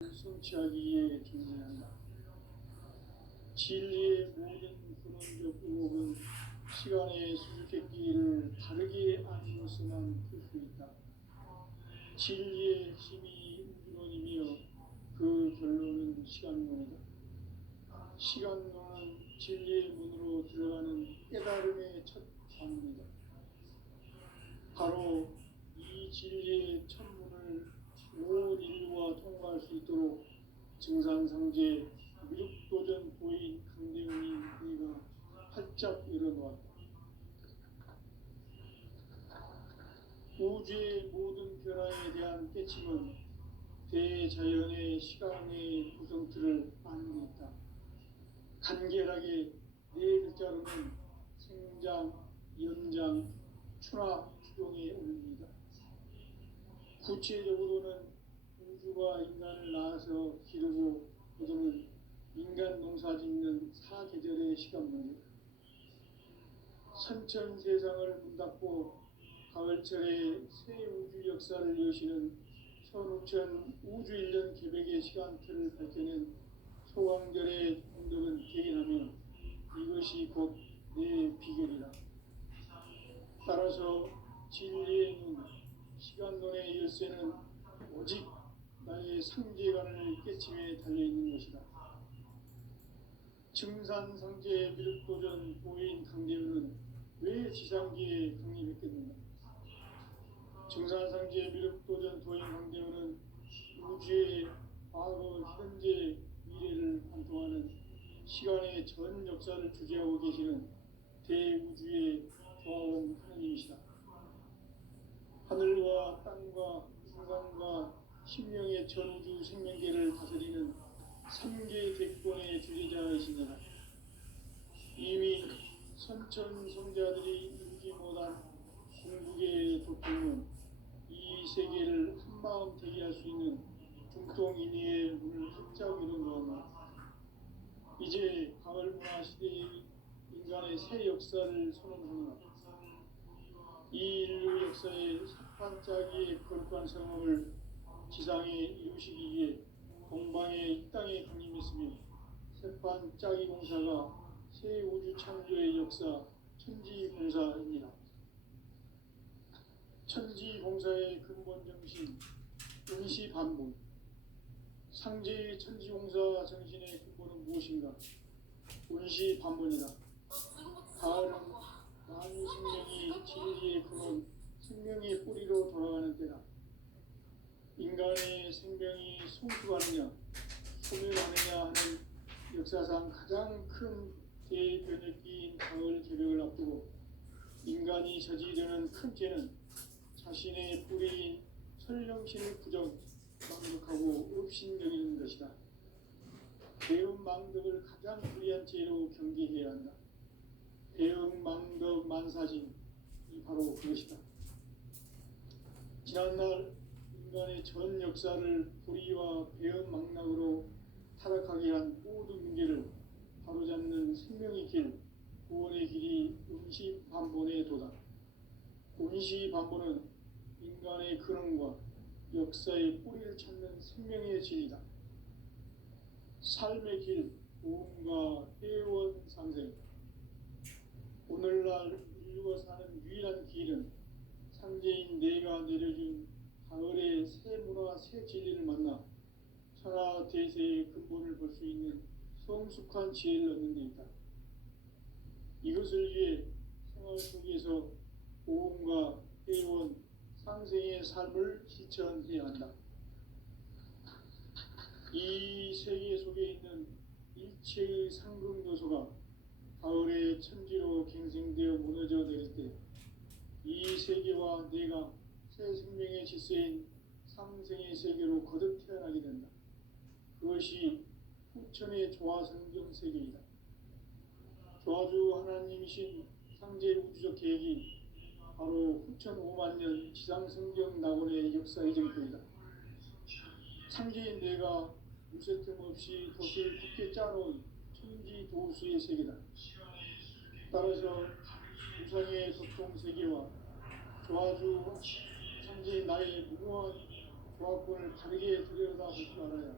성취하기에 존재한다. 진리의 모든 근원적 의혹은 시간의 수수께끼를 다르게 아니면서만 풀 수 있다. 진리의 핵심이 우주론이며 그 결론은 시간론이다. 시간론은 진리의 문으로 들어가는 깨달음의 첫 관문이다. 바로 이 진리의 첫 문을 온 인류가 통과할 수 있도록 증산상제 미륵도전 도인 강대훈이 우리가 활짝 열어놓았다. 우주의 모든 변화에 대한 깨침은 대자연의 시간의 구성틀을 아는 데 있다. 간결하게 네 글자로는 생장, 연장, 추락, 추동에 올립니다. 구체적으로는 우주가 인간을 낳아서 기르고 거두는 인간 농사 짓는 사계절의 시간문이다. 선천 세상을 문닫고 가을철에 새 우주 역사를 여시는 선우천 우주 1년 계백의 시간틀을 밝혀낸 소강절의 공덕은 대견하며 이것이 곧 내 비결이다. 따라서 진리의 눈, 시간론의 열쇠는 오직 나의 상제관을 깨침에 달려있는 것이다. 증산상제 미륵도전 도인 강대훈은 왜 지상기에 강림했겠는가? 증산상제 미륵도전 도인 강대훈은 우주의 과거, 현재, 미래를 관통하는 시간의 전 역사를 주재하고 계시는 대우주의 조화원 하나님이시다. 하늘과 땅과 인간과 신명의 전우주 생명계를 다스리는 3개 대권의 주제자이시니라. 이미 선천성자들이 이루지 못한 궁극의 도통은 이 세계를 한마음 되게 할 수 있는 중동인의의 문을 활짝 열어놓았다. 이제 가을문화 시대의 인간의 새 역사를 선언하노라. 이 인류 역사의 석판짜기의 거룩한 성업을 지상에 이루시기 위해 동방의 이 땅에 강림했으며 석판짜기 공사가 새 우주 창조의 역사 천지공사입니다. 천지공사의 근본 정신 운시반본. 상제의 천지공사 정신의 근본은 무엇인가? 운시반본이다. 가을은 만유 생명이 진리의 근원, 생명의 뿌리로 돌아가는 때다. 인간의 생명이 성숙하느냐, 소멸하느냐 하는 역사상 가장 큰 대변혁기인 가을 개벽을 앞두고 인간이 저지르는 큰 죄는 자신의 뿌리인 설령신을 망덕하고 업신여기는 것이다. 배은망덕을 가장 불의한 죄로 경계해야 한다. 배은망덕 만사진이 바로 그것이다. 지난날 인간의 전 역사를 불의와 배은망락으로 타락하게 한 모든 문제를 바로잡는 생명의 길, 구원의 길이 운시반본의 도다. 운시반본은 인간의 근원과 역사의 뿌리를 찾는 생명의 진이다. 삶의 길, 보험과 회원 상생. 오늘날 인류가 사는 유일한 길은 상제인 내가 내려준 가을의 새 문화, 새 진리를 만나 천하 대세의 근본을 볼 수 있는 성숙한 지혜를 얻는 데 있다. 이것을 위해 생활 속에서 보험과 회원, 상생의 삶을 실천해야 한다. 이 세계 속에 있는 일체의 상극 요소가 가을의 천지로 갱생되어 무너져 내릴 때 이 세계와 내가 새 생명의 질서인 상생의 세계로 거듭 태어나게 된다. 그것이 후천의 조화성경 세계이다. 조화주 하나님이신 상제 우주적 계획이 바로 후천 5만년 지상성경 낙원의 역사의 정표이다. 상제인 내가 무쇠 틈 없이 덫을 굳게 짜놓은 천지도수의 세계다. 따라서 우상의 도통세계와 조화주 상제인 나의 무모한 조합권을 다르게 들여다볼 줄 알아야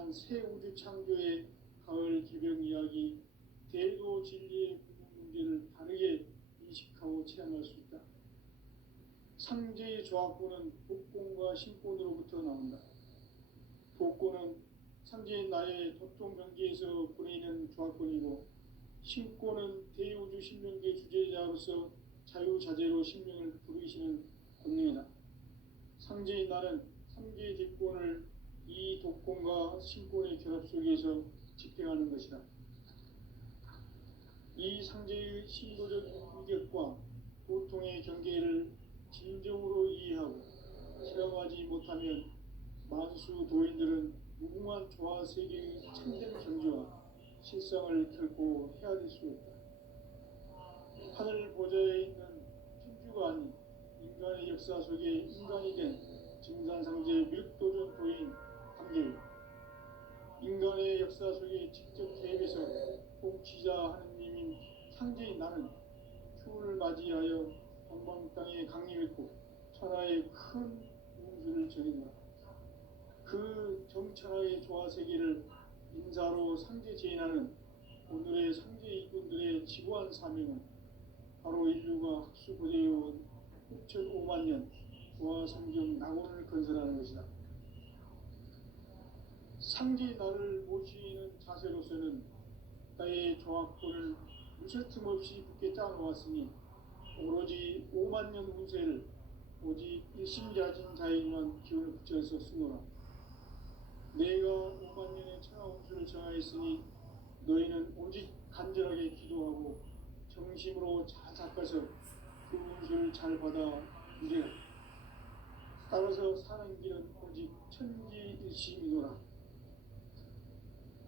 향한 새 우주 창조의 가을 개병 이야기, 대도 진리의 구분 문제를 다르게 인식하고 체험할 수 있다. 상제의 조합구는 복권과 신권으로부터 나온다. 복권은 상제의 나의 도통 경계에서 보내는 조합권이고, 신권은 대우주 신명계 주제자로서 자유자재로 신명을 부르시는 권능이다. 상제의 나는 삼계의 뒷권을 이 독권과 신권의 결합 속에서 집행하는 것이다. 이 상제의 신도적 인격과 고통의 경계를 진정으로 이해하고 체험하지 못하면 만수 도인들은 무궁한 조화 세계의 참된 경지와 실상을 결코 헤아릴 수 없다. 하늘 보좌에 있는 천주가 아닌 인간의 역사 속에 인간이 된 증산상제 밀도전 도인 감개요. 인간의 역사 속에 직접 개입해서 통치자 하느님인 상제인 나는 추운을 맞이하여 동방 땅에 강림했고 천하의 큰 우주를 정했노라. 그 정천하의 조화세계를 인사로 상제 제인하는 오늘의 상제 이군들의 지구한 사명은 바로 인류가 학수고대해온 6,500만 년 조화성경 낙원을 건설하는 것이다. 상제 나를 모시는 자세로서는 나의 조합권을 무쇠틈 없이 굳게 짜놓았으니 오로지 5만 년 운세를 오직 일심자진 자에게만 기운을 붙여서 쓰노라. 내가 5만 년의 천하 운수를 정하였으니 너희는 오직 간절하게 기도하고 정심으로 잘 닦아서 그 운수를 잘 받아 누리라. 따라서 사는 길은 오직 천지일심이노라.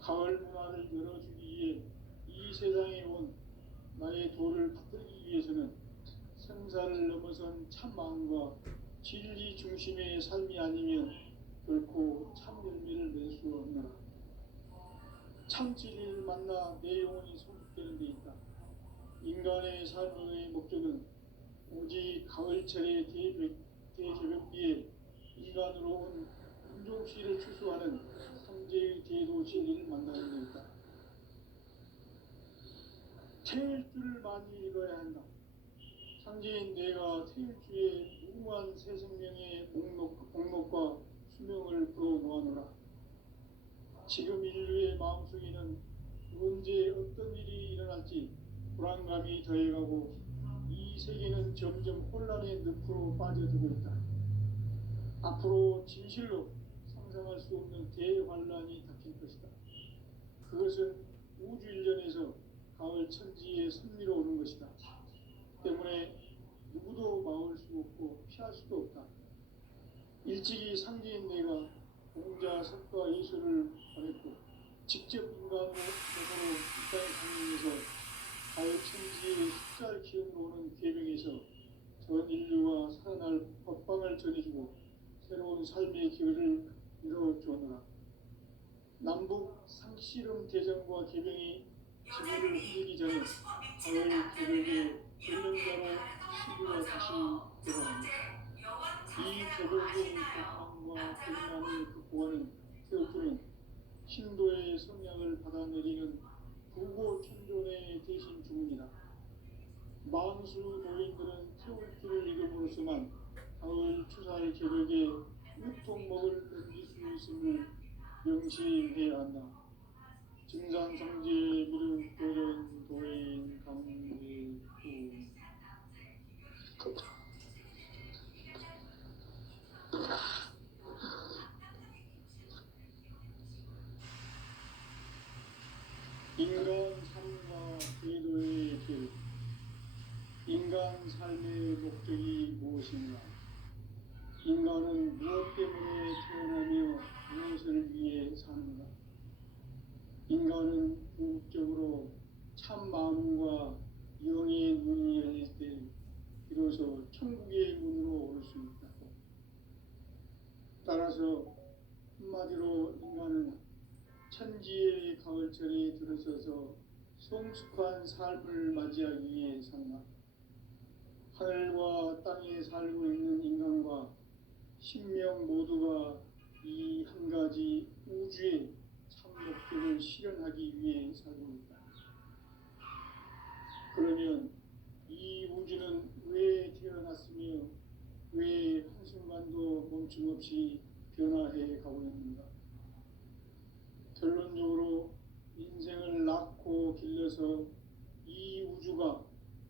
가을 문화를 열어주기 위해 이 세상에 온 나의 도를 붙들기 위해서는 생사를 넘어선 참 마음과 진리 중심의 삶이 아니면 결코 참 열매를 낼 수 없노라. 참 진리를 만나 내 영혼이 소득되는 데 있다. 인간의 삶의 목적은 오직 가을철의 대저녁비에 인간으로 온 인종씨를 추수하는 상제의 대도 진리를 만나는 데 있다. 태일주를 많이 읽어야 한다. 상제인 내가 태일주의 무궁한 새 생명의 목록과 수명을 풀어놓아노라. 지금 인류의 마음속에는 언제 어떤 일이 일어날지 불안감이 더해가고 이 세계는 점점 혼란의 늪으로 빠져들고 있다. 앞으로 진실로 상상할 수 없는 대환란이 닥칠 것이다. 그것은 우주 일련에서 가을 천지의 선미로 오는 것이다. 때문에 누구도 막을 수 없고 피할 수도 없다. 일찍이 상제인 내가 공자, 석가, 예수를 보냈고 직접 인간으로 이 땅에 강림해서 가을 천지의 숫살 기운으로 오는 계명에서 전 인류가 살아날 법방을 전해주고 새로운 삶의 길을 이뤄주었노라. 남북 상씨름 대전과 계명이 지구를 흔들기 전에 가을 개벽의 전령자로 시기가 다시 되어갑니다. 이 개벽의 고통과 불만을 극복하는 태우주는 신도의 성량을 받아내리는 부고 천존의 대신 주문이다. 만수 노인들은 태울주를 읽음으로써만 가을 추사의 개벽에 유통목을 넘길 수 있음을 명시해야 한다. 증산성제 미륵 도전 도인 강대구 인간 삶과 제도의 길. 인간 삶의 목적이 무엇인가? 인간은 무엇 때문에 태어나며 무엇을 위해 사는가? 인간은 궁극적으로 참 마음과 영의 문이 열릴 때 비로소 천국의 문으로 올 수 있다. 따라서 한마디로 인간은 천지의 가을철에 들어서서 성숙한 삶을 맞이하기 위해 산다. 하늘과 땅에 살고 있는 인간과 신명 모두가 이 한 가지 우주의 목적을 실현하기 위해 살고 있다. 그러면 이 우주는 왜 태어났으며 왜 한순간도 멈춤 없이 변화해 가고 있는가? 결론적으로 인생을 낳고 길러서 이 우주가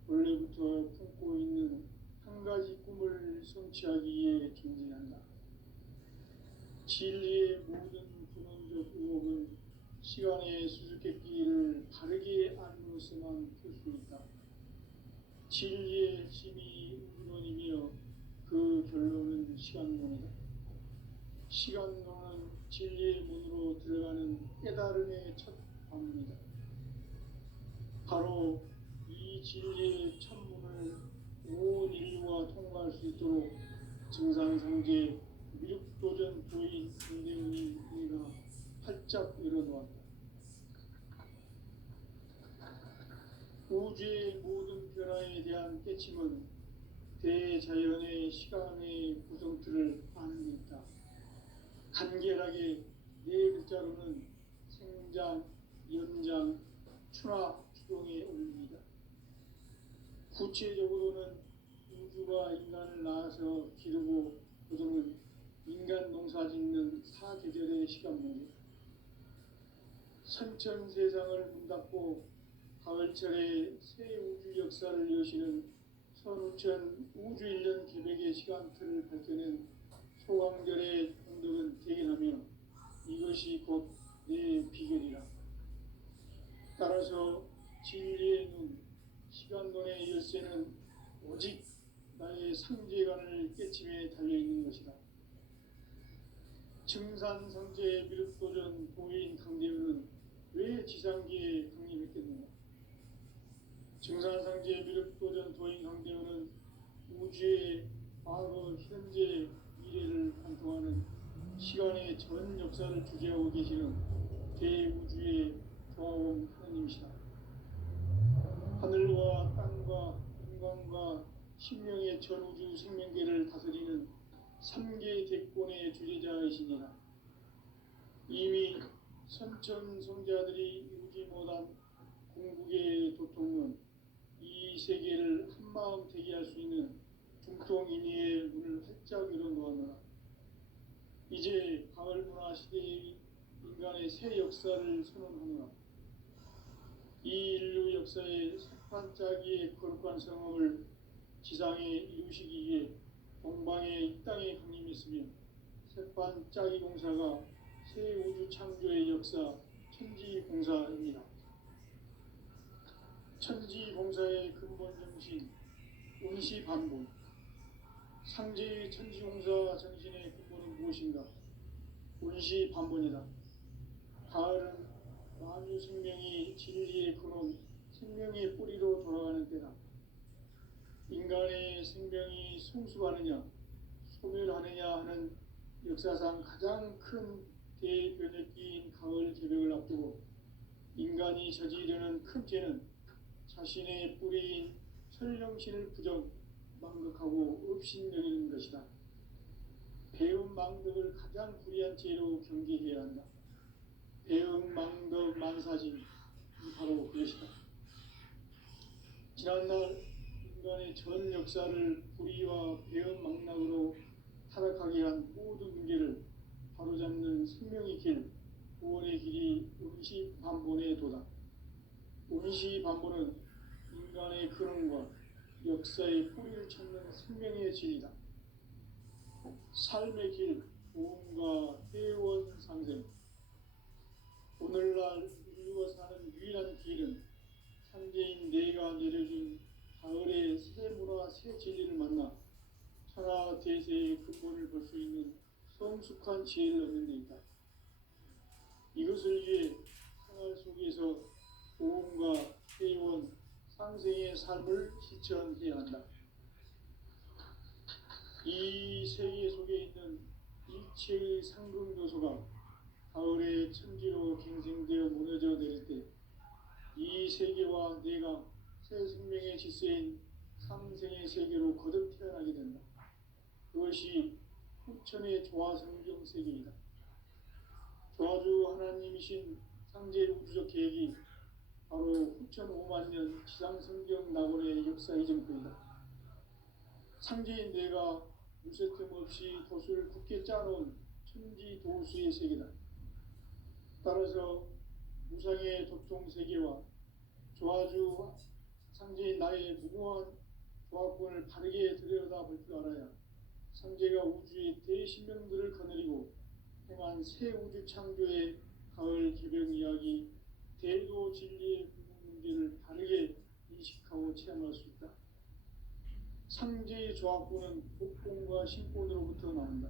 원래부터 품고 있는 한 가지 꿈을 성취하기 위해 존재한다. 진리의 모든 근원적 의혹은 시간의 수수께끼를 바르게 알므로서만 풀 수 있다. 진리의 핵심이 우주론이며 그 결론은 시간론이다. 시간론은 진리의 문으로 들어가는 깨달음의 첫 관문이다. 바로 이 진리의 천문을 온 인류가 통과할 수 있도록 증산상제 미륵도전 도인 강대훈이 우리가 활짝 열어놓았다. 우주의 모든 변화에 대한 깨침은 대자연의 시간의 구성틀을 아는 데 있다. 간결하게 네 글자로는 생장, 연장, 추나 추동의 원리이다. 구체적으로는 우주가 인간을 낳아서 기르고 거두는 인간 농사 짓는 사계절의 시간문이다. 선천세상을 문닫고 가을철에 새 우주 역사를 여시는 선우천 우주일년 계백의 시간틀을 밝혀낸 소강절의 언덕은 대견하며 이것이 곧 내 비결이라. 따라서 진리의 눈, 시간론의 열쇠는 오직 나의 상제관을 깨침에 달려있는 것이다. 증산상제의 미륵도전 도인 강대훈은 왜 지상기에 강림했겠는가? 증산상제의 미륵도전 도인 강대훈은 우주의 과거, 현재, 미래를 관통하는 시간의 전 역사를 주재하고 계시는 대우주의 조화원 하느님이시다. 하늘과 땅과 인간과 신명의 전우주 생명계를 다스리는 3개 대권의 주재자이시니라. 이미 선천성자들이 이루지 못한 궁극의 도통은 이 세계를 한마음 되게 할 수 있는 중통인의의 문을 활짝 열어놓았노라. 이제 가을문화 시대의 인간의 새 역사를 선언하노라. 이 인류 역사의 색판짜기의 거룩한 성업을 지상에 이루시기 위해 동방의 이 땅에 강림했으며 색판짜기 공사가 새 우주 창조의 역사 천지공사입니다. 천지공사의 근본 정신 운시반본. 상제의 천지공사 정신의 근본은 무엇인가? 운시반본이다. 가을은 만유 생명이 진리의 근원, 생명의 뿌리로 돌아가는 때다. 인간의 생명이 성숙하느냐, 소멸하느냐 하는 역사상 가장 큰 대변혁기인 가을 개벽을 앞두고 인간이 저지르는 큰 죄는 자신의 뿌리인 설령신을 부정, 망극하고 업신여기는 것이다. 배음 망덕을 가장 불의한 죄로 경계해야 한다. 배음 망덕 만사진이 바로 그것이다. 지난날 인간의 전 역사를 불의와 배음 망락으로 타락하게 한 모든 문제를 바로잡는 생명의 길, 구원의 길이 운시반본의 도다. 운시반본은 인간의 근원과 역사의 뿌리를 찾는 생명의 진리다. 삶의 길, 보험과 회원 상생. 오늘날 인류가 사는 유일한 길은 상제인 내가 내려준 가을의 새 문화, 새 진리를 만나 천하 대세의 근본을 볼 수 있는 성숙한 지혜를 얻는 데 있다. 이것을 위해 생활 속에서 보험과 회원, 상생의 삶을 실천해야 한다. 이 세계 속에 있는 일체의 상승요소가 가을의 천지로 갱생되어 무너져 내릴 때 이 세계와 내가 새 생명의 질서인 상생의 세계로 거듭 태어나게 된다. 그것이 후천의 조화성경 세계이다. 조화주 하나님이신 상제의 우주적 계획이 바로 후천 5만 년 지상성경 낙원의 역사의 전부이다. 상제인 내가 무쇠틈 없이 도수를 굳게 짜놓은 천지도수의 세계다. 따라서 무상의 도통세계와 조화주 상제인 나의 무궁한 조합권을 바르게 들여다볼 줄 알아야 상제가 우주의 대신명들을 거느리고 행한 새 우주 창조의 가을 개벽 이야기, 대도 진리의 궁극 문제를 바르게 인식하고 체험할 수 있다. 상제의 조합권은 복권과 신권으로부터 나온다.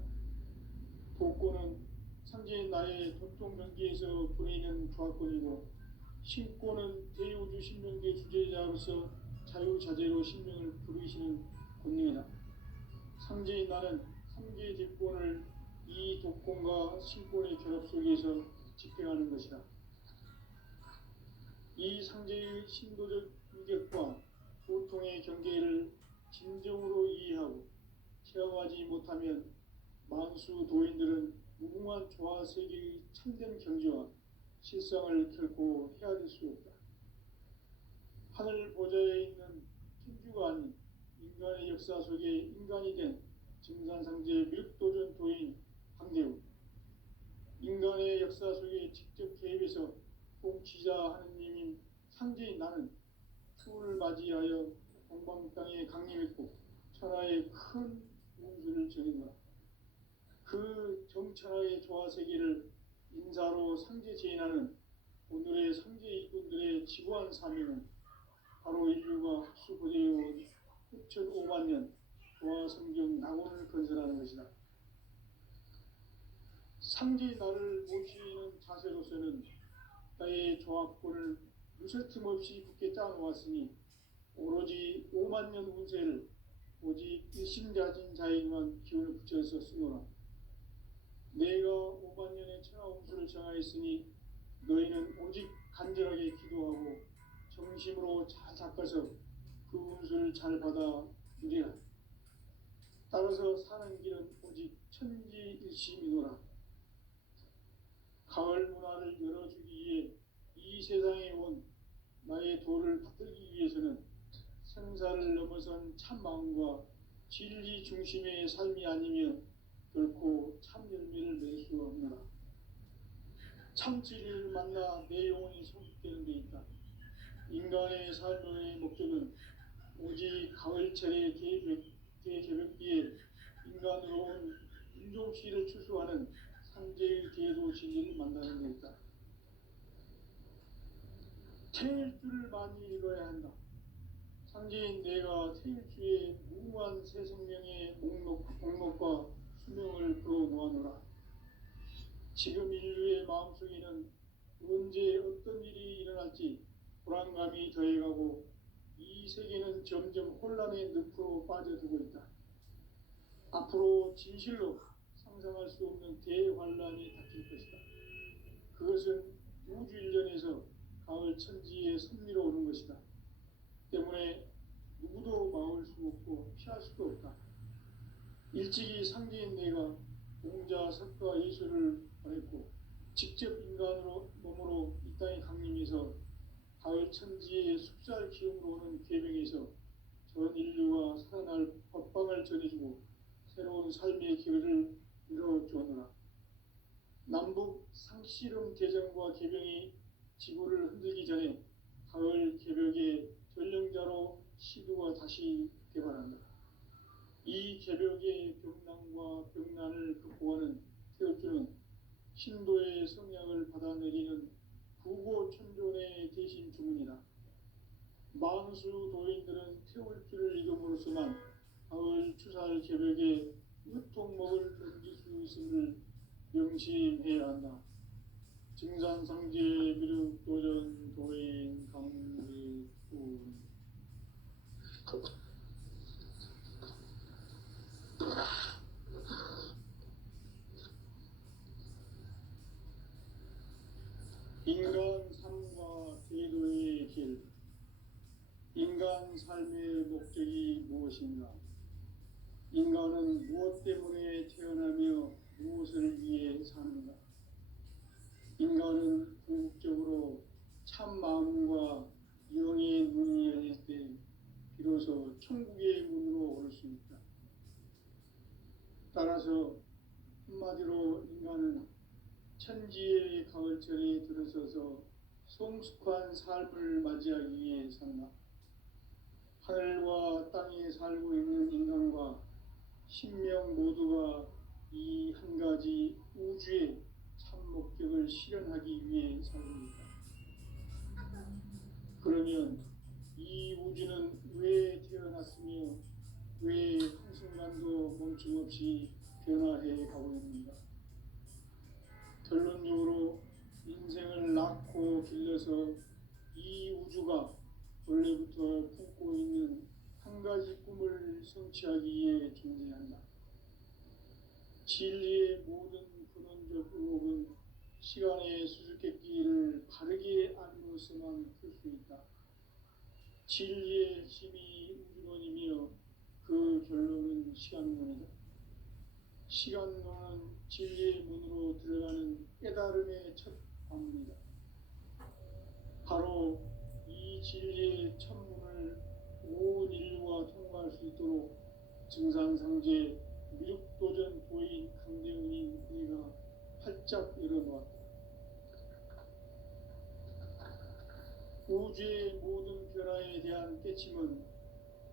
복권은 상제인 나의 도통변기에서 보내는 조합권이고, 신권은 대우주 신명계 주제자로서 자유자재로 신명을 부르시는 권능이다. 상제인 나는 상제의 대권을 이 독권과 신권의 결합 속에서 집행하는 것이다. 이 상제의 신도적 인격과 보통의 경계를 진정으로 이해하고 체험하지 못하면 만수 도인들은 무궁한 조화 세계의 참된 경지와 실상을 결코 헤아릴 수 없다. 하늘 보좌에 있는 천주가 아닌 인간의 역사 속에 인간이 된 증산상제 밀도전 도인 황대우, 인간의 역사 속에 직접 개입해서 통치자 하느님인 상제인 나는 추운을 맞이하여 동방 땅에 강림했고 천하의 큰 운수를 정해놓아 그 정천하의 조화세계를 인사로 상제 제인하는 오늘의 상제 일꾼들의 지구한 사명은 바로 인류가 수고되어온 6,5만 년 조화성경 낙원을 건설하는 것이다. 상제 나를 모시는 자세로서는 나의 조합권을 무쇠틈 없이 굳게 짜놓았으니 오로지 5만 년 운세를 오직 일심자진 자에게만 기운을 붙여서 쓰노라. 내가 5만 년의 천하 운수를 정하였으니 너희는 오직 간절하게 기도하고 정심으로 잘 닦아서 그 운수를 잘 받아 누리라. 따라서 사는 길은 오직 천지일심이노라. 가을 문화를 열어주기 위해 이 세상에 온 나의 도를 받들기 위해서는 생사를 넘어선 참마음과 진리 중심의 삶이 아니면 결코 참 열매를 맺을 수 없노라. 참 진리를 만나 내 영혼이 성숙되는 데 있다. 인간의 삶의 목적은 오직 가을철의 대개벽기에 인간으로 온 인종시를 추수하는 상제의 대도 진리를 만나는 데 있다. 태일주를 많이 읽어야 한다. 상제인 내가 태일주의 무궁한 새 생명의 목록과 수명을 풀어놓아노라. 지금 인류의 마음속에는 언제 어떤 일이 일어날지 불안감이 더해가고 이 세계는 점점 혼란의 늪으로 빠져들고 있다. 앞으로 진실로 상상할 수 없는 대환란이 닥칠 것이다. 그것은 우주 일련에서 가을 천지의 섭리로 오는 것이다. 때문에 누구도 막을 수 없고 피할 수도 없다. 일찍이 상제인 내가 공자, 석가, 예수를 보냈고 직접 인간으로 몸으로 이 땅에 강림해서 가을 천지의 숲살 기운으로 오는 계명에서 전 인류가 살아날 법방을 전해주고 새로운 삶의 길을 이뤄주었노라. 남북 상씨름 대전과 개병이 지구를 흔들기 전에 가을 개벽의 전령자로 시두가 다시 개발한다. 이 개벽의 병난과 병난을 극복하는 태엽주는 신도의 성약을 받아내리는 구고천존의 대신 주문이다. 만수 도인들은 태울주를 읽음으로써만 가을 추살 개벽에 유통목을 넘길 수 있음을 명심해야 한다. 증산상제 미륵도전 도인 강리군 인간 삶과 제도의 길. 인간 삶의 목적이 무엇인가? 인간은 무엇 때문에 태어나며 무엇을 위해 사는가? 인간은 궁극적으로 따라서 한마디로 인간은 천지의 가을철에 들어서서 성숙한 삶을 맞이하기 위해 산다. 하늘과 땅에 살고 있는 인간과 신명 모두가 이 한 가지 우주의 참 목적을 실현하기 위해 살립니다. 그러면 이 우주는 왜 태어났으며 왜 한순간도 멈춤없이 변화해 가고 있는가? 결론적으로 인생을 낳고 길러서 이 우주가 원래부터 품고 있는 한 가지 꿈을 성취하기 위해 존재한다. 진리의 모든 근원적 의혹은 시간의 수수께끼를 바르게 알므로서만 풀 수 있다. 진리의 핵심이 우주론이며 그 결론은 시간론이다. 시간론은 진리의 문으로 들어가는 깨달음의 첫 관문이다. 바로 이 진리의 첫 문을 온 인류가 통과할 수 있도록 증산상제 미륵도전 도인 강대훈이 그가 활짝 열어놓았다. 우주의 모든 변화에 대한 깨침은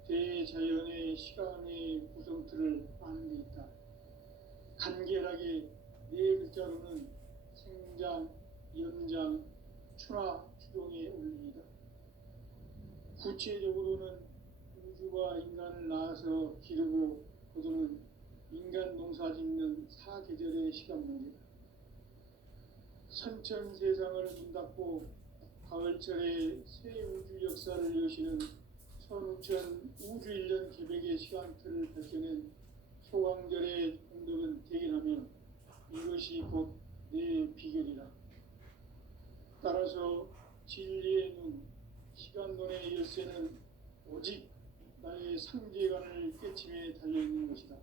대자연의 시간의 구성틀을 아는 데 있다. 간결하게 네 글자로는 생장, 연장, 추나 추동의 원리이다. 구체적으로는 우주가 인간을 낳아서 기르고 거두는 인간 농사 짓는 사계절의 시간 문제다. 선천 세상을 문 닫고 가을철에 새 우주 역사를 여시는 선우천 우주 1년 계백의 시간틀을 밝혀낸 소강절의 공덕은 대견하며 이것이 곧 내 비결이라. 따라서 진리의 눈, 시간론의 열쇠는 오직 나의 상제관을 깨침에 달려있는 것이다.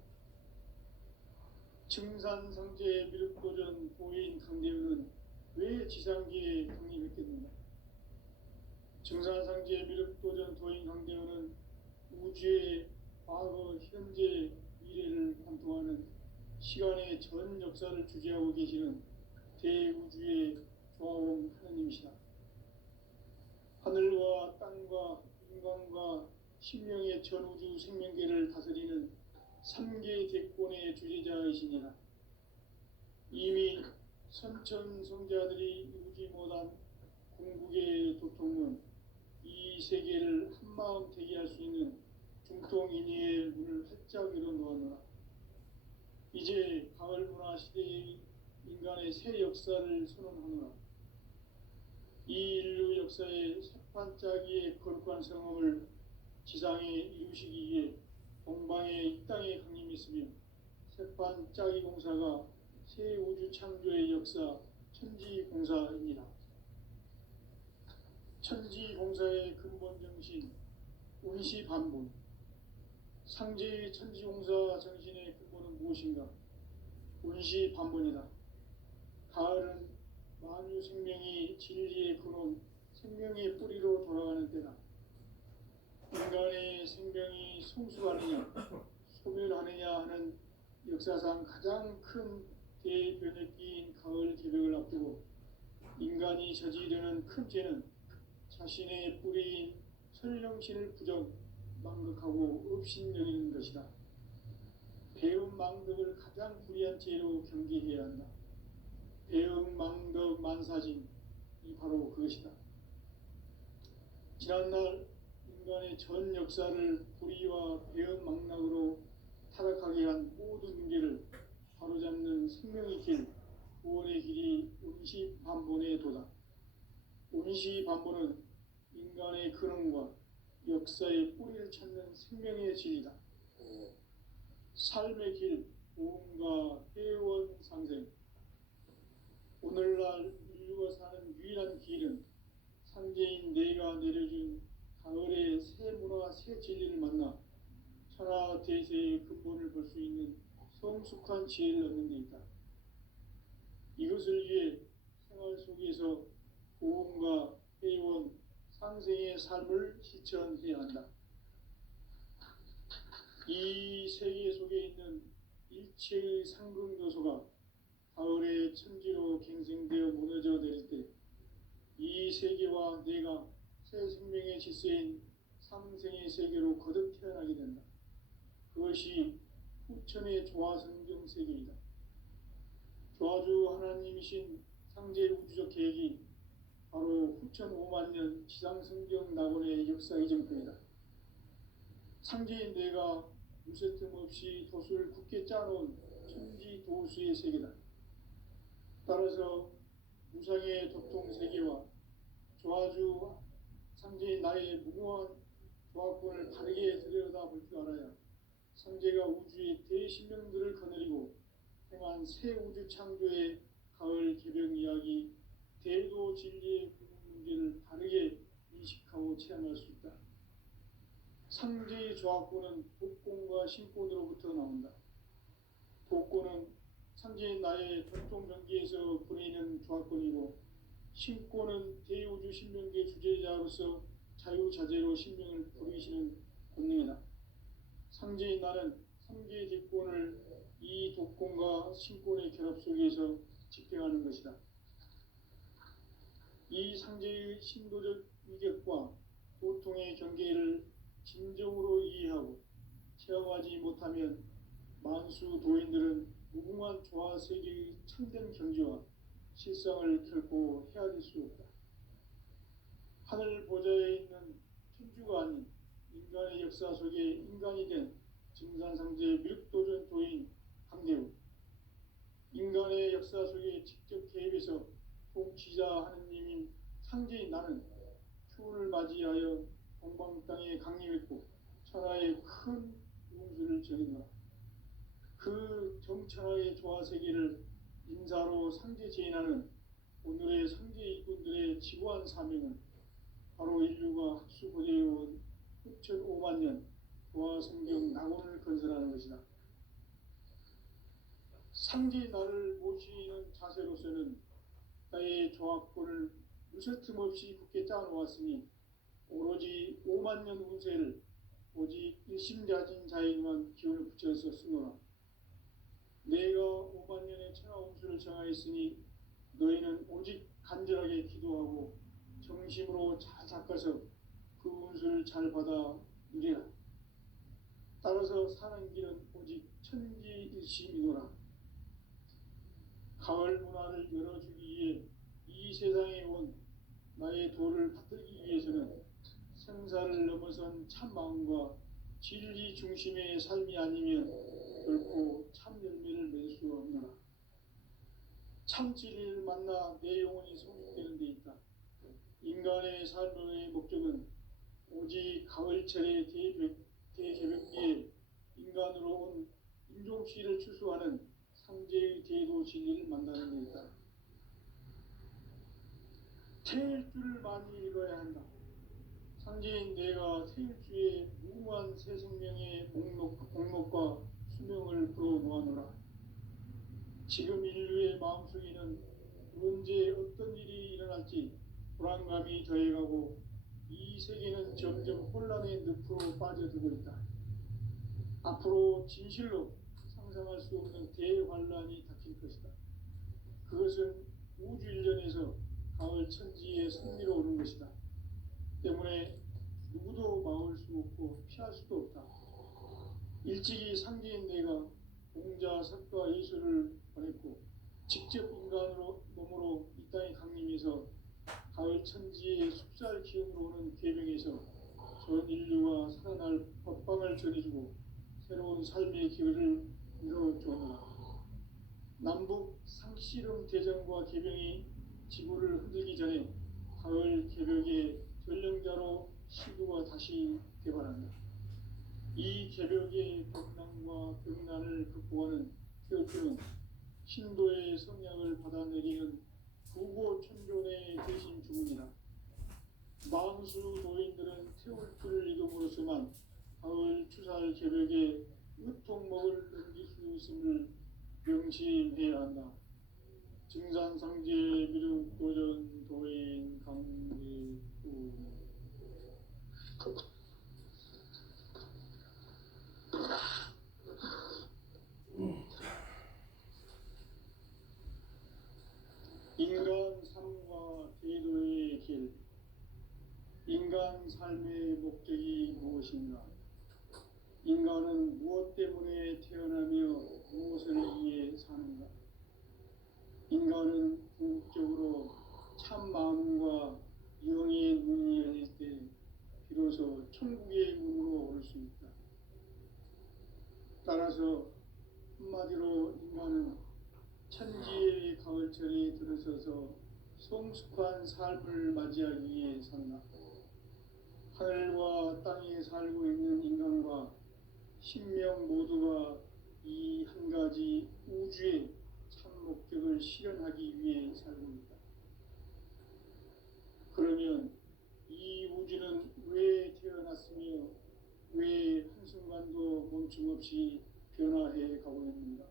증산상제의 미륵도전 보인 강대훈은 왜 지상계에 강림했겠는가? 증산상제의 미륵도전 도인 강대훈은 우주의 과거, 현재, 미래를 관통하는 시간의 전 역사를 주재하고 계시는 대우주의 조화원 하느님이시다. 하늘과 땅과 인간과 신명의 전우주 생명계를 다스리는 3개 대권의 주재자이시니라. 이미 선천성자들이 이루지 못한 궁극의 도통은 이 세계를 한마음 되게 할 수 있는 중통인의의 문을 활짝 열어놓았노라. 이제 가을문화 시대의 인간의 새 역사를 선언하노라. 이 인류 역사의 새판짜기의 거룩한 성험을 지상에 이루시기 위해 동방의 이 땅에 강림했으며 새판짜기 공사가 새 우주 창조의 역사 천지공사입니다. 천지공사의 근본 정신 운시반본. 상제의 천지공사 정신의 근본은 무엇인가? 운시반본이다. 가을은 만유 생명이 진리의 근원, 생명의 뿌리로 돌아가는 때다. 인간의 생명이 성숙하느냐, 소멸하느냐 하는 역사상 가장 큰 대변혁기인 가을 개벽을 앞두고 인간이 저지르는 큰 죄는 자신의 뿌리인 설령신을 부정, 망극하고 업신여기는 것이다. 배움 망덕을 가장 불의한 죄로 경계해야 한다. 배움 망덕 만사진이 바로 그것이다. 지난날 인간의 전 역사를 불의와 배움 망락으로 타락하게 한 모든 문제를 바로잡는 생명의 길, 구원의 길이 운시반본의 도다. 운시반본은 인간의 근원과 역사의 뿌리를 찾는 생명의 진리다. 삶의 길, 보험과 회원 상생. 오늘날 인류가 사는 유일한 길은 상제인 내가 내려준 가을의 새 문화, 새 진리를 만나 천하 대세의 근본을 볼 수 있는 성숙한 지혜를 얻는 데 있다. 이것을 위해 생활 속에서 보험과 회원, 상생의 삶을 실천해야 한다. 이 세계 속에 있는 일체의 상승요소가 가을의 천지로 갱생되어 무너져 내릴 때 이 세계와 내가 새 생명의 질서인 상생의 세계로 거듭 태어나게 된다. 그것이 후천의 조화성경 세계이다. 조화주 하나님이신 상제 우주적 계획이 바로 후천 5만 년 지상성경 낙원의 역사 이정표이다. 상제인 내가 무쇠 틈 없이 도수를 굳게 짜놓은 천지 도수의 세계다. 따라서 무상의 도통 세계와 조화주 상제인 나의 무궁한 조화권을 바르게 들여다볼 줄 알아야 상제가 우주의 대신명들을 거느리고 행한 새 우주 창조의 가을 개병 이야기, 대도 진리의 구분 문제를 바르게 인식하고 체험할 수 있다. 상제의 조화권은 독권과 신권으로부터 나온다. 독권은 상제인 나의 전통 경계에서 보내는 조화권이고, 신권은 대우주 신명계 주제자로서 자유자재로 신명을 부르시는 권능이다. 상제인 나는 상제의 대권을 이 독권과 신권의 결합 속에서 집행하는 것이다. 이 상제의 신도적 위격과 보통의 경계를 진정으로 이해하고 체험하지 못하면 만수 도인들은 무궁한 조화 세계의 참된 경지와 실상을 결코 헤아릴 수 없다. 하늘 보좌에 있는 천주가 아닌 인간의 역사 속에 인간이 된 증산상제 미륵도전 도인 강대우, 인간의 역사 속에 직접 개입해서 통치자 하느님인 상제인 나는 추운을 맞이하여 동방 땅에 강림했고 천하의 큰 운수를 전이노라. 그 정천하의 조화 세계를 인사로 상제 제인하는 오늘의 상제 일꾼들의 지구한 사명은 바로 인류가 학수고대해온 후천 5만 년 조화 성경 낙원을 건설하는 것이다. 상제 나를 모시는 자세로서는 나의 조화권을 무쇠틈 없이 굳게 짜놓았으니 오로지 5만 년 운세를 오직 일심자진 자에게만 기운을 붙여서 쓰노라. 내가 5만 년의 천하 운수를 정하였으니 너희는 오직 간절하게 기도하고 정심으로 잘 닦아서 그 운수를 잘 받아 누리라. 따라서 사는 길은 오직 천지일심이노라. 가을 문화를 열어주기 위해 이 세상에 온 나의 도를 받들기 위해서는 생사를 넘어선 참 마음과 진리 중심의 삶이 아니면 결코 참 열매를 맺을 수 없노라. 참 진리를 만나 내 영혼이 성숙되는 데 있다. 인간의 삶의 목적은 오직 가을철의 대개벽기에 인간으로 온 인종시를 추수하는 상제의 대도 진리를 만나는 데 있다. 태일주를 많이 읽어야 한다. 상제인 내가 태일주의 무궁한 새 생명의 목록과 수명을 불어놓아노라. 지금 인류의 마음속에는 언제 어떤 일이 일어날지 불안감이 더해가고 이 세계는 점점 혼란의 늪으로 빠져들고 있다. 앞으로 진실로 상상할 수 없는 대환란이 닥칠 것이다. 그것은 우주 일련에서 가을 천지의 승리로 오는 것이다. 때문에 누구도 막을 수 없고 피할 수도 없다. 일찍이 상제인 내가 공자, 석가, 예수를 보냈고 직접 인간으로 몸으로 이 땅에 강림해서 가을 천지의 숲살 기운으로 오는 계명에서 전 인류가 살아날 법방을 전해주고 새로운 삶의 기회를 이뤄주었노라. 남북 상씨름 대전과 계병이 지구를 흔들기 전에 가을 개벽의 전령자로 시구가 다시 개발한다. 이 개벽의 벽난과 벽난을 극복하는 태울주는 신도의 성향을 받아내리는 부고천존의 대신 주문이다. 만수 노인들은 태울주를 이름으로서만 가을 추살 개벽에 으통먹을 넘길 수 있음을 명심해야 한다. 증산상제 미륵도전 도인 강대우. 인간 삶의 목적이 무엇인가? 인간은 무엇 때문에 태어나며 무엇을 위해 사는가? 인간은 궁극적으로 참 마음과 영의 문이 열릴 때 비로소 천국의 문으로 올 수 있다. 따라서 한마디로 인간은 천지의 가을철에 들어서서 성숙한 삶을 맞이하기 위해 산다. 하늘과 땅에 살고 있는 인간과 신명 모두가 이 한 가지 우주의 참 목적을 실현하기 위해 살고 있다. 그러면 이 우주는 왜 태어났으며 왜 한순간도 멈춤 없이 변화해 가고 있는가?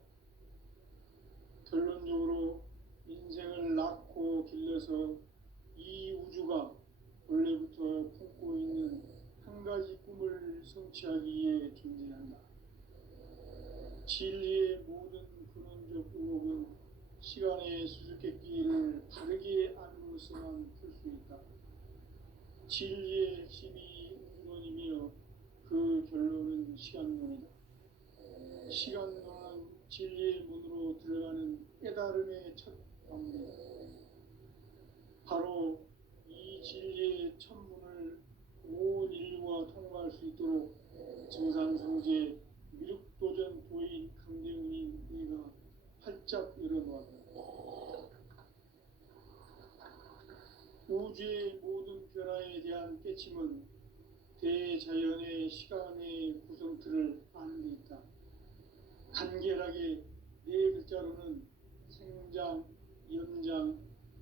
결론적으로 인생을 낳고 길러서 이 우주가 원래부터 품고 있는 한 가지 꿈을 성취하기 위해 존재한다. 진리의 모든 근원적 의혹은 시간의 수수께끼를 바르게 안으로서만 풀 수 있다. 진리의 핵심이 우주론이며 그 결론은 시간론이다. 시간론은 진리의 문으로 들어가는 깨달음의 첫 방문이다. 바로 이 진리의 첫 문을 온 인류가 통과할 수 있도록 증산성제 미륵도전 도인 강대훈인 네가 활짝 열어놓았다. 우주의 모든 변화에 대한 깨침은 대자연의 시간의 구성틀을 아는 데 있다. 간결하게 네 글자로는 생장, 연장,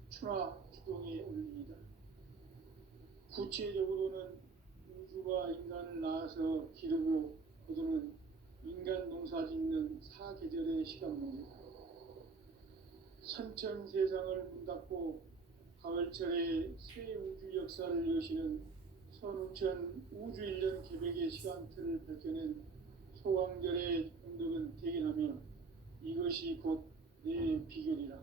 추나 추동의 원리이다. 구체적으로는 우주가 인간을 낳아서 기르고 거두는 인간 농사 짓는 사계절의 시간 문제다. 선천 세상을 문 닫고 가을철에 새 우주 역사를 여시는 선우천 우주 1년 계백의 시간틀을 밝혀낸 소강절의 공덕은 대견하며 이것이 곧 내 비결이라.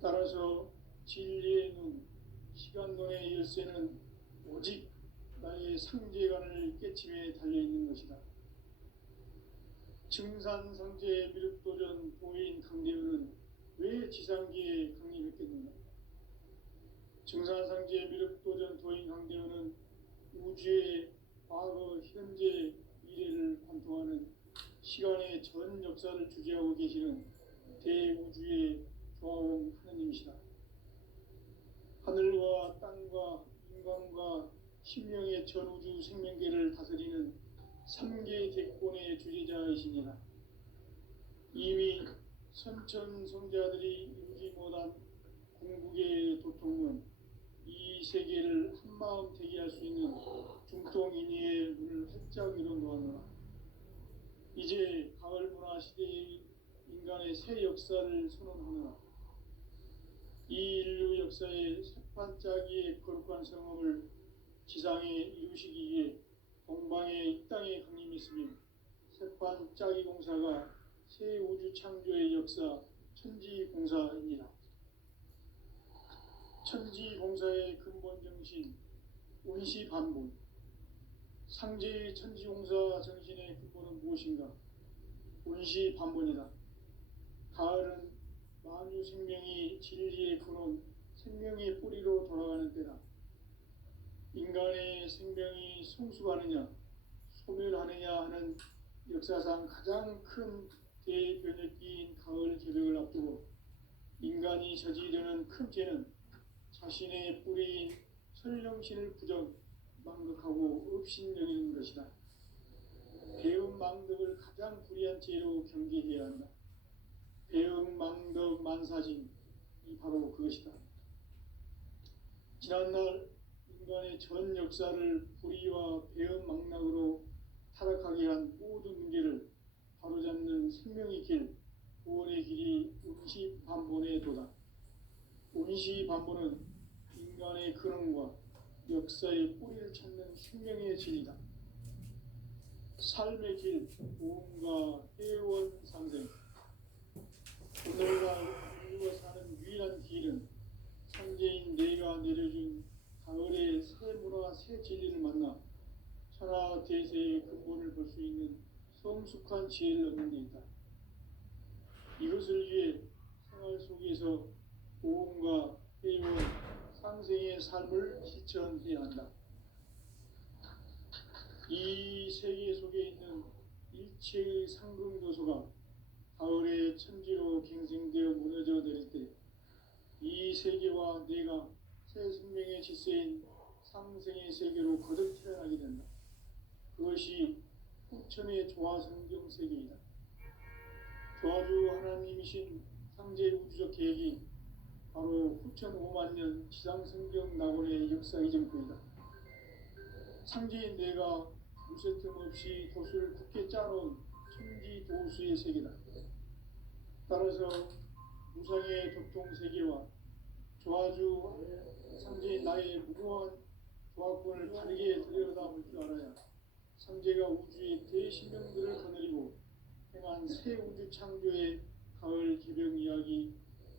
따라서 진리의 눈, 시간론의 열쇠는 오직 나의 상제관을 깨침에 달려있는 것이다. 증산상제 미륵도전 도인 강대훈은 왜 지상기에 강림했겠는가? 증산상제 미륵도전 도인 강대훈은 우주의 과거, 현재, 미래를 관통하는 시간의 전 역사를 주재하고 계시는 대우주의 조화원 하느님이시다. 하늘과 땅과 인간과 신명의 전우주 생명계를 다스리는 3개 대권의 주재자이시니라. 이미 선천성자들이 이루지 못한 궁극의 도통은 이 세계를 한마음 되게 할 수 있는 중통인의의 문을 활짝 열어놓았노라. 이제 가을 문화 시대의 인간의 새 역사를 선언하노라. 이 인류 역사의 새판짜기의 거룩한 성업을 지상에 이루시기 위해 동방의 이 땅에 강림했으며 새판짜기 공사가 새 우주 창조의 역사 천지공사입니다. 천지공사의 근본 정신 운시반본. 상제의 천지공사 정신의 근본은 무엇인가? 운시반본이다. 가을은 만유 생명이 진리의 근원, 생명의 뿌리로 돌아가는 때다. 인간의 생명이 성숙하느냐, 소멸하느냐 하는 역사상 가장 큰 대변혁기인 가을 개벽을 앞두고 인간이 저지르는 큰 죄는 자신의 뿌리인 설령신을 부정, 망덕하고 업신여기는 것이다. 배움 망덕을 가장 불의한 죄로 경계해야 한다. 배움 망덕 만사진, 이 바로 그것이다. 지난날 인간의 전 역사를 불의와 배움 망락으로 타락하게 한 모든 문제를 바로잡는 생명의 길, 구원의 길이 운시반본의 도다. 운시반본은 인간의 근원과 역사의 뿌리를 찾는 생명의 진리다. 삶의 길, 보험과 회원 상생. 오늘날 인류가 사는 유일한 길은 상제인 내가 내려준 가을의 새 문화 성숙한 지혜를 얻는 데 있다. 이것을 위해 생활 속에서 고음과 회의와 상생의 삶을 실천해야 한다. 이 세계 속에 있는 일체의 상승도소가 가을의 천지로 갱생되어 무너져 내릴 때 이 세계와 내가 새 생명의 질서인 상생의 세계로 거듭 태어나게 된다. 그것이 후천의 조화성경 세계이다. 조화주 하나님이신 상제 우주적 계획이 바로 후천 5만 년 지상성경 낙원의 역사 이전부이다. 상제인 내가 무쇠 틈 없이 도수를 굳게 짜놓은 천지 도수의 세계다. 따라서 무상의 교통 세계와 조화주 상제인 나의 무궁한 조화권을 다르게 들여다볼 줄 알아야 상제가 우주의 대신명들을 거느리고 행한 새 우주 창조의 가을 개병 이야기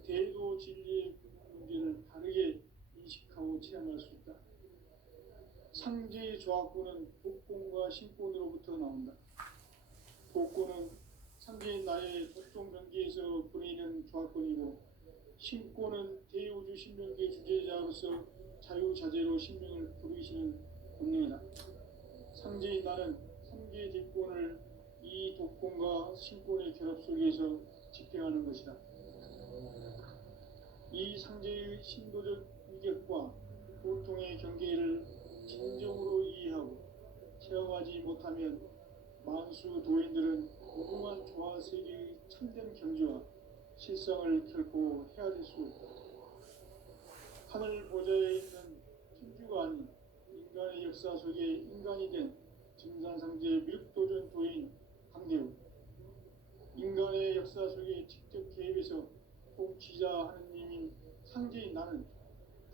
대도 진리의 문제를 다르게 인식하고 체험할 수 있다. 상제의 조화권은 복권과 신권으로부터 나온다. 복권은 상제인 나의 독종 명기에서 보내는 조화권이고, 신권은 대우주 신명기의 주제자로서 자유자재로 신명을 부르시는 본능이다. 상제인 나는 3개의 뒷권을 이 독권과 신권의 결합 속에서 집행하는 것이다. 이 상제의 신도적 위격과 고통의 경계를 진정으로 이해하고 체험하지 못하면 만수 도인들은 무궁한 조화세계의 참된 경지와 실상을 결코 헤아릴 수 없다. 하늘 보좌에 있는 천주가 아닌 인간의 역사 속에 인간이 된 증산상제 밀도전 도인 강대우, 인간의 역사 속에 직접 개입해서 통치자 하느님인 상제인 나는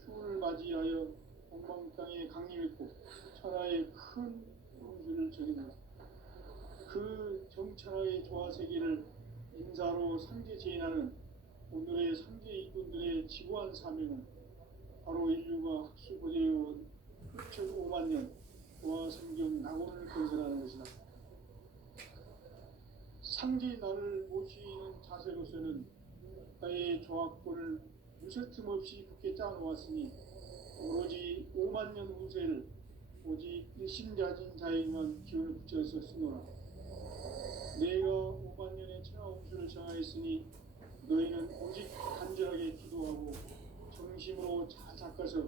추운을 맞이하여 본방 땅에 강림했고 천하의 큰 홍수를 정했다. 그 정천하의 조화세계를 인사로 상제 제인하는 오늘의 상제 이꾼들의 지구한 사명은 바로 인류가 학수고대해온 후천 5만 년 조화성경 낙원을 건설하는 것이다. 상제의 나를 모시는 자세로서는 나의 조화권을 무쇠틈 없이 굳게 짜놓았으니 오로지 5만 년 운세를 오직 일심자진 자에게만 기운을 붙여서 쓰노라. 내가 5만 년의 천하 운수를 정하였으니 너희는 오직 간절하게 기도하고 정심으로 잘 닦아서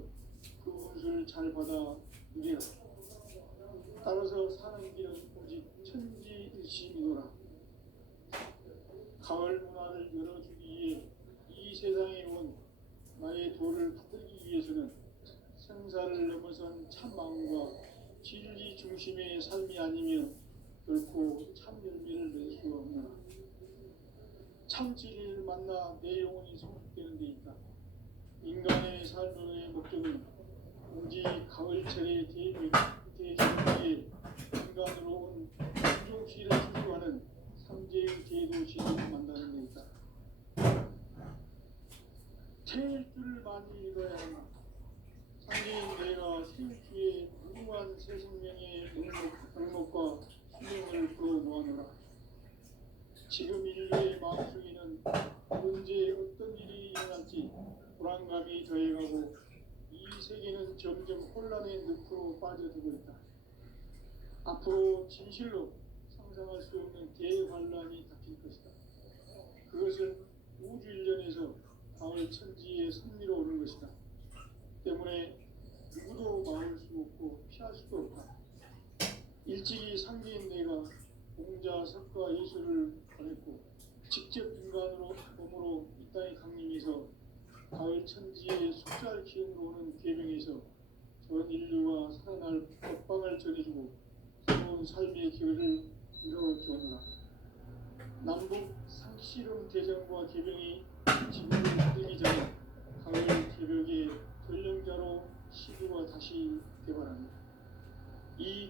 그 운수를 잘 받아 누리라. 따라서 사는 길은 오직 천지일심이노라. 가을 문화를 열어주기 위해 이 세상에 온 나의 도를 받들기 위해서는 생사를 넘어선 참마음과 진리 중심의 삶이 아니면 결코 참 열매를 낼 수가 없노라. 참 진리를 만나 내 영혼이 성숙되는 데 있다. 인간의 삶의 목적은 오직 가을철의 대기에 인간으로 온 인종시를 추구하는 상제의 대도시를 만나는 데 있다. 태일주를 많이 읽어야 한다. 상제인 내가 세일주의 무궁한 새 생명의 응목과 수명을 불어 모아노라. 지금 인류의 마음속에는 언제 어떤 일이 일어날지 불안감이 더해가고 이 세계는 점점 혼란의 늪으로 빠져들고 있다. 앞으로 진실로 상상할 수 없는 대환란이 닥칠 것이다. 그것은 우주 일련에서 가을 천지의 섭리로 오는 것이다. 때문에 누구도 막을 수 없고 피할 수도 없다. 일찍이 상제인 내가 공자, 석가, 예수를 보냈고 직접 인간으로 몸으로 이 땅에 강림해서 가을 천지의 속살 기운으로 오는 계명에서 전 인류가 살아날 법방을 전해주고 새로운 삶의 기회를 이뤄주었노라. 남북 상씨름 대전과 계병이 지구를 흔들기 전에 가을 개벽의 전령자로 시대가 다시 개발합니다. 이